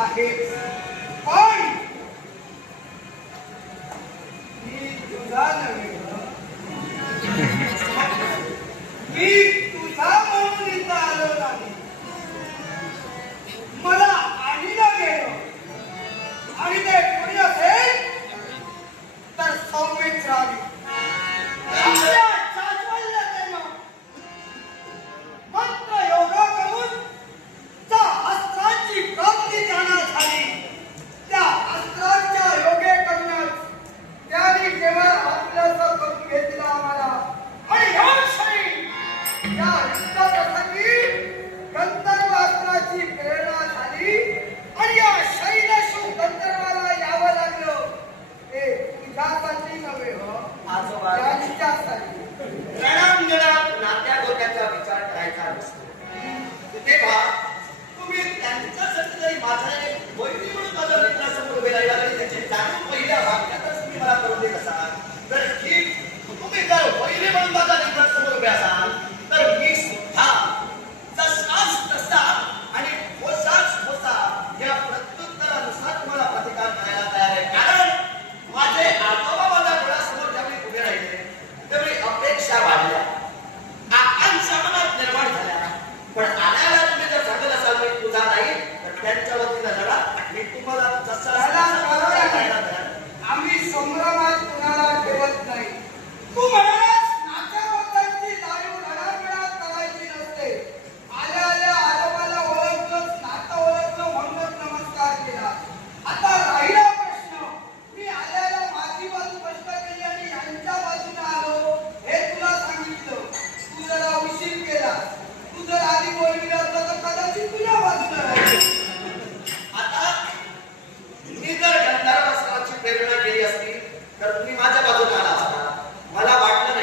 आहे. पण मी तुझा नव्हे, मी तुझा म्हणून इथं आलो नाही. मला आणलं गेलं आणि ते कोणी असेल तर सौमित्रावी आपल्या चाचवल्यानं फक्त योगा करून त्या अस्त्राची प्राप्ती त्यांना झाली. त्या अस्त्राच्या योगे करूनच त्यांनी केवळ आपल्याचं करून घेतलं आम्हाला. आणि या युद्धाप्रसंगी गंधर्व अस्त्राची प्रेरणा झाली आणि या शैलशू गंधर्वाला यावं लागलं. ते तुझ्यासाठी नव्हे हो, आजोबा त्यांच्यासाठी. रणांगणात नात्या गोत्याचा विचार करायचा नसतो. तेव्हा तुम्ही त्यांच्यासाठी जरी माझा एक वैरी म्हणून माझ्या मित्रासमोर उभे राहिला तरी त्याची जाणून पहिल्या वाक्यातच तुम्ही मला करून देत असाल तर ठीक. तुम्ही जर वैरी म्हणून माझ्या मित्रासमोर उभे असाल तर मी सुद्धा जसाच तसा आणि होसाच होसा या प्रत्युत्तरानुसार तुम्हाला प्रतिकार करायला तयार आहे. कारण माझे आजोबा माझ्या डोळ्यासमोर ज्यावेळी उभे राहिले त्यावेळी अपेक्षा वाढल्या, आकांक्षा मनात निर्माण झाल्या. पण आल्याला तुम्ही जर सांगत असाल मी तुझा नाही तर त्यांच्या वतीनं लढा. मी तुम्हाला आम्ही संभ्रमात कुणाला ठेवत नाही. तू म्हणालास नात्याबद्दलची जाणीव धडाधडात करायची नसते. आल्या आल्या आजोबाला ओळखलंच, नातं ओळखलं म्हणूनच नमस्कार केला. आता राहिला प्रश्न, मी आल्याला माझी बाजू स्पष्ट केली आणि यांच्या बाजूने आलो हे तुला सांगितलं. तू जरा उशीर केला. तू जर आधी बोलविलं असतं तर कदाचित तुझ्या बाजूने राहिलं. आता मी जर गंधर्व अस्त्राची प्रेरणा केली असती तर तुम्ही माझ्या बाजूला आला असता. मला वाटलं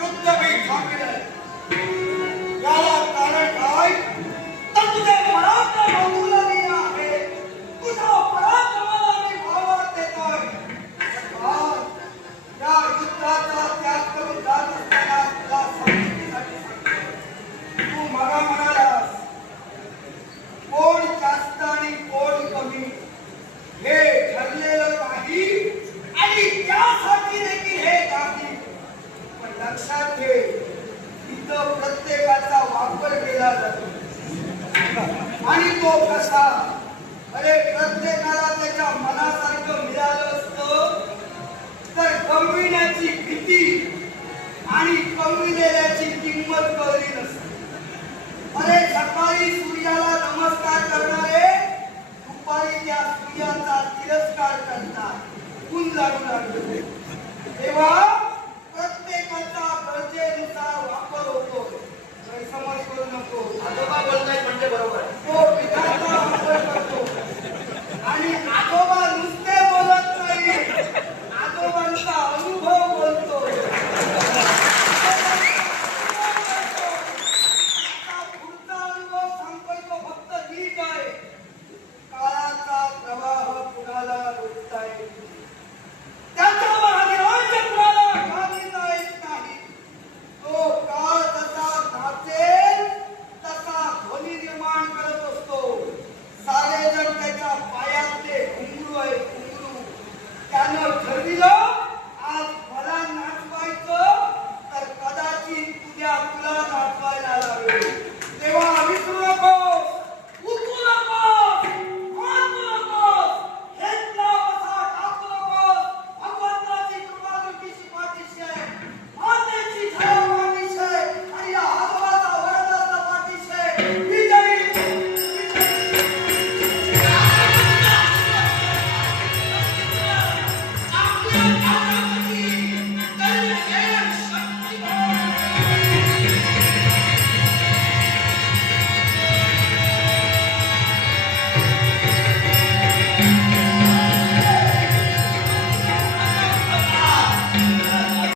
युद्ध मी थांबविलंय. याला कारण काय? तर तुझे पराक्रम अवलंबलेले आहे. तुझ्या पराक्रमाला मी वाव देतोय. पण या युद्धाचा त्याग करून जात असताना तुला समजुतीसाठी सांगतोय. तू मला म्हणालास कोण जास्त आणि कोण कमी हे ठरलेलं नाही आणि त्यासाठी देखील हे नाही. पण लक्षात ठेव, इथं प्रत्येकाचा वापर केला जातो आणि तो कसा? अरे प्रत्येकाला त्याच्या मनासारखं मिळालं असतं तर कमविण्याची भीती आणि कमविलेल्याची किंमत कळली नसते. अरे सकाळी सूर्याला नमस्कार करणारे दुपारी त्या सूर्याचा तिरस्कार करतात. ऊन लागू लागले तेव्हा